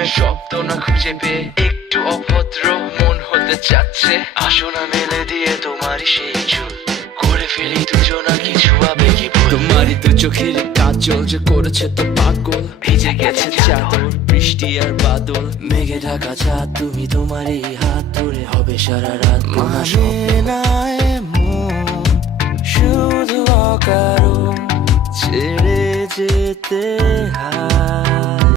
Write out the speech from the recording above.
প্রেমের শব্দ না খুঁজে পেয়ে একটু অভদ্র মন হতে চাচ্ছে। আসো না মেলে দিয়ে তোমারই সেই চুল, করে ফেলি দুজনা কিছু আবেগী ভুল। তোমারই দু চোখের কাজল যে করেছে তো পাগল, ভিজে গেছে চাদর বৃষ্টি আর বাদল। মেঘে ঢাকা চাঁদ তুমি তোমারই হাত ধরে হবে সারা রাত। মানে না এমন শুধু অকারণ ছেড়ে যেতে হয়।